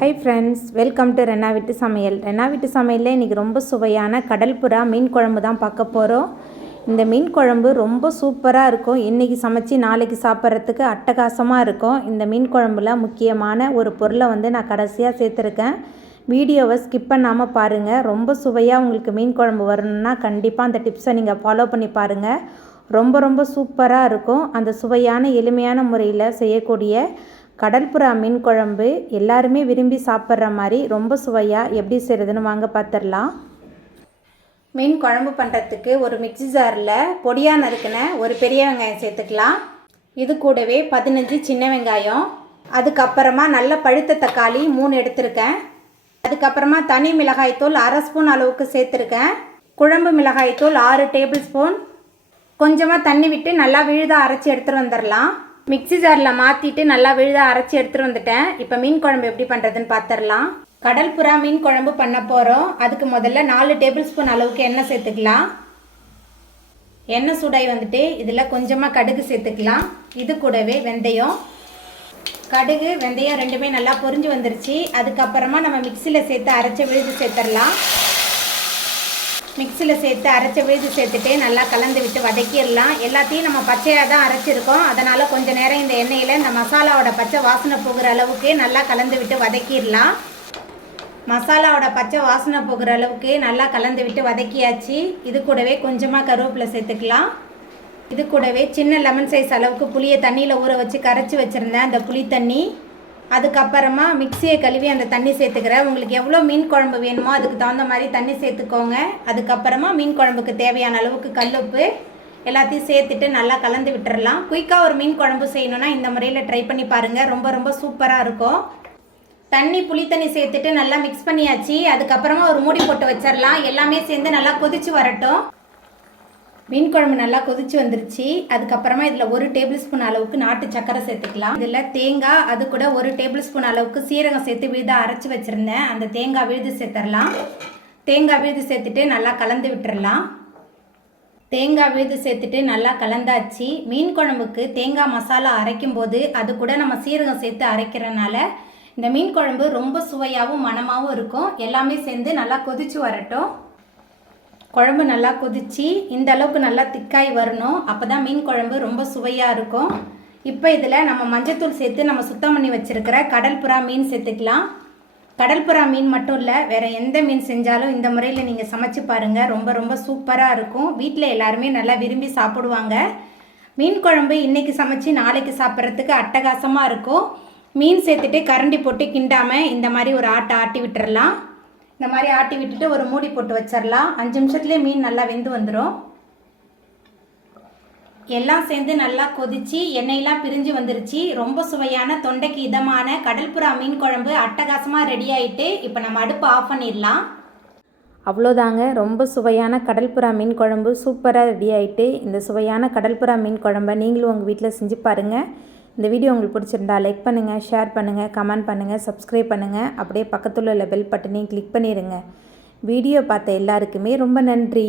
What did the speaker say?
Hi friends, welcome to Renna Veetu Samayal. Renna Veetu Samayalல இன்னைக்கு ரொம்ப சுவையான கடல் புறா மீன் குழம்பு தான் பார்க்க போறோம். இந்த மீன் குழம்பு ரொம்ப சூப்பரா இருக்கும். இன்னைக்கு சமைச்சி நாளைக்கு சாப்பிட்றதுக்கு அட்டகாசமா இருக்கும். இந்த மீன் குழம்புல முக்கியமான ஒரு பொருளை நான் கடைசியா சேர்த்திருக்கேன். வீடியோவை ஸ்கிப் பண்ணாம பாருங்க. ரொம்ப சுவையா உங்களுக்கு மீன் குழம்பு வரணும்னா கண்டிப்பா அந்த டிப்ஸை நீங்க ஃபாலோ பண்ணி பாருங்க. ரொம்ப சூப்பரா இருக்கும். அந்த சுவையான எளிமையான முறையில் செய்யக்கூடிய கடல்புறா மீன் குழம்பு எல்லாருமே விரும்பி சாப்பிட்ற மாதிரி ரொம்ப சுவையாக எப்படி செய்கிறதுன்னு வாங்க பார்த்துடலாம். மீன் குழம்பு பண்ணுறதுக்கு ஒரு மிக்ஸி ஜாரில் பொடியாக நறுக்கின ஒரு பெரிய வெங்காயம் சேர்த்துக்கலாம். இது கூடவே 15 சின்ன வெங்காயம், அதுக்கப்புறமா நல்ல பழுத்த தக்காளி 3 எடுத்திருக்கேன். அதுக்கப்புறமா தனி மிளகாய்த்தூள் 1/2 ஸ்பூன் அளவுக்கு சேர்த்துருக்கேன். குழம்பு மிளகாய்த்தூள் 6 டேபிள் ஸ்பூன். கொஞ்சமாக தண்ணி விட்டு நல்லா விழுதாக அரைச்சி எடுத்துகிட்டு வந்துடலாம். மிக்ஸி ஜாரில் மாற்றிட்டு நல்லா விழுதாக அரைச்சி எடுத்துகிட்டு வந்துட்டேன். இப்போ மீன் குழம்பு எப்படி பண்ணுறதுன்னு பார்த்துடலாம். கடல் புறா மீன் குழம்பு பண்ண போகிறோம். அதுக்கு முதல்ல 4 டேபிள் ஸ்பூன் அளவுக்கு எண்ணெய் சேர்த்துக்கலாம். எண்ணெய் சூடாகி வந்துட்டு இதில் கொஞ்சமாக கடுகு சேர்த்துக்கலாம். இது கூடவே வெந்தயம், கடுகு வெந்தயம் ரெண்டுமே நல்லா பொரிஞ்சு வந்துருச்சு. அதுக்கப்புறமா நம்ம மிக்சியில் சேர்த்து அரைச்ச விழுது சேர்த்துடலாம். மிக்சியில் சேர்த்து அரைச்ச விழுது சேர்த்துட்டு நல்லா கலந்து விட்டு வதக்கிடலாம். எல்லாத்தையும் நம்ம பச்சையாக தான் அரைச்சிருக்கோம். அதனால் கொஞ்சம் நேரம் இந்த எண்ணெயில் இந்த மசாலாவோட பச்சை வாசனை போகிற அளவுக்கு நல்லா கலந்து விட்டு வதக்கிடலாம். மசாலாவோட பச்சை வாசனை போகிற அளவுக்கு நல்லா கலந்து விட்டு வதக்கியாச்சு. இது கூடவே கொஞ்சமாக கருவேப்பிலை சேர்த்துக்கலாம். இது கூடவே சின்ன லெமன் சைஸ் அளவுக்கு புளியை தண்ணியில் ஊற வச்சு கரைச்சி வச்சுருந்தேன் அந்த புளி தண்ணி. அதுக்கப்புறமா மிக்சியை கழுவி அந்த தண்ணி சேர்த்துக்கிறேன். உங்களுக்கு எவ்வளோ மீன் குழம்பு வேணுமோ அதுக்கு தகுந்த மாதிரி தண்ணி சேர்த்துக்கோங்க. அதுக்கப்புறமா மீன் குழம்புக்கு தேவையான அளவுக்கு கல்லுப்பு எல்லாத்தையும் சேர்த்துட்டு நல்லா கலந்து விட்டுறலாம். குயிக்காக ஒரு மீன் குழம்பு செய்யணுன்னா இந்த முறையில் ட்ரை பண்ணி பாருங்கள். ரொம்ப சூப்பராக இருக்கும். தண்ணி புளி தண்ணி சேர்த்துட்டு நல்லா மிக்ஸ் பண்ணியாச்சு. அதுக்கப்புறமா ஒரு மூடி போட்டு வச்சிடலாம். எல்லாமே சேர்ந்து நல்லா கொதிச்சு வரட்டும். மீன் குழம்பு நல்லா கொதிச்சு வந்துருச்சு. அதுக்கப்புறமா இதில் 1 டேபிள் ஸ்பூன் அளவுக்கு நாட்டு சக்கரை சேர்த்துக்கலாம். இதில் தேங்காய், அது கூட 1 டேபிள் ஸ்பூன் அளவுக்கு சீரகம் சேர்த்து விழுதாக அரைச்சி வச்சுருந்தேன். அந்த தேங்காய் விழுது சேர்த்துடலாம். தேங்காய் விழுது சேர்த்துட்டு நல்லா கலந்து விட்டுறலாம். தேங்காய் விழுது சேர்த்துட்டு நல்லா கலந்தாச்சு. மீன் குழம்புக்கு தேங்காய் மசாலா அரைக்கும் போது அது கூட நம்ம சீரகம் சேர்த்து அரைக்கிறனால இந்த மீன் குழம்பு ரொம்ப சுவையாகவும் மணமாகவும் இருக்கும். எல்லாமே சேர்ந்து நல்லா கொதிச்சு வரட்டும். குழம்பு நல்லா கொதிச்சு இந்த அளவுக்கு நல்லா திக்காய் வரணும். அப்போ தான் மீன் குழம்பு ரொம்ப சுவையாக இருக்கும். இப்போ இதில் நம்ம மஞ்சத்தூள் சேர்த்து நம்ம சுத்தம் பண்ணி வச்சுருக்கிற கடல் புறா மீன் சேர்த்துக்கலாம். கடல் புறா மீன் மட்டும் இல்லை, வேறு எந்த மீன் செஞ்சாலும் இந்த முறையில் நீங்கள் சமைச்சு பாருங்கள். ரொம்ப சூப்பராக இருக்கும். வீட்டில் எல்லாருமே நல்லா விரும்பி சாப்பிடுவாங்க. மீன் குழம்பு இன்றைக்கி சமைச்சு நாளைக்கு சாப்பிட்றதுக்கு அட்டகாசமாக இருக்கும். மீன் சேர்த்துட்டு கரண்டி போட்டு கிண்டாமல் இந்த மாதிரி ஒரு ஆட்டி விட்டுறலாம். இந்த மாதிரி ஆட்டி விட்டுட்டு ஒரு மூடி போட்டு வச்சிடலாம். 5 நிமிஷத்துலேயே மீன் நல்லா வெந்து வந்துடும். எல்லாம் சேர்ந்து நல்லா கொதிச்சு எண்ணெயெல்லாம் பிரிஞ்சு வந்துருச்சு. ரொம்ப சுவையான தொண்டைக்கு இதமான கடல்புறா மீன் குழம்பு அட்டகாசமாக ரெடி ஆகிட்டு இப்போ நம்ம அடுப்பு ஆஃப் பண்ணிடலாம். அவ்வளோதாங்க, ரொம்ப சுவையான கடல்புறா மீன் குழம்பு சூப்பராக ரெடி ஆகிட்டு. இந்த சுவையான கடல்புறா மீன் குழம்பை நீங்களும் உங்கள் வீட்டில் செஞ்சு பாருங்கள். இந்த வீடியோ உங்களுக்கு பிடிச்சிருந்தா லைக் பண்ணுங்கள், ஷேர் பண்ணுங்கள், கமெண்ட் பண்ணுங்கள், சப்ஸ்கிரைப் பண்ணுங்கள். அப்படியே பக்கத்தில் உள்ள பெல் பட்டனையும் கிளிக் பண்ணிடுங்க. வீடியோ பார்த்த எல்லாருக்குமே ரொம்ப நன்றி.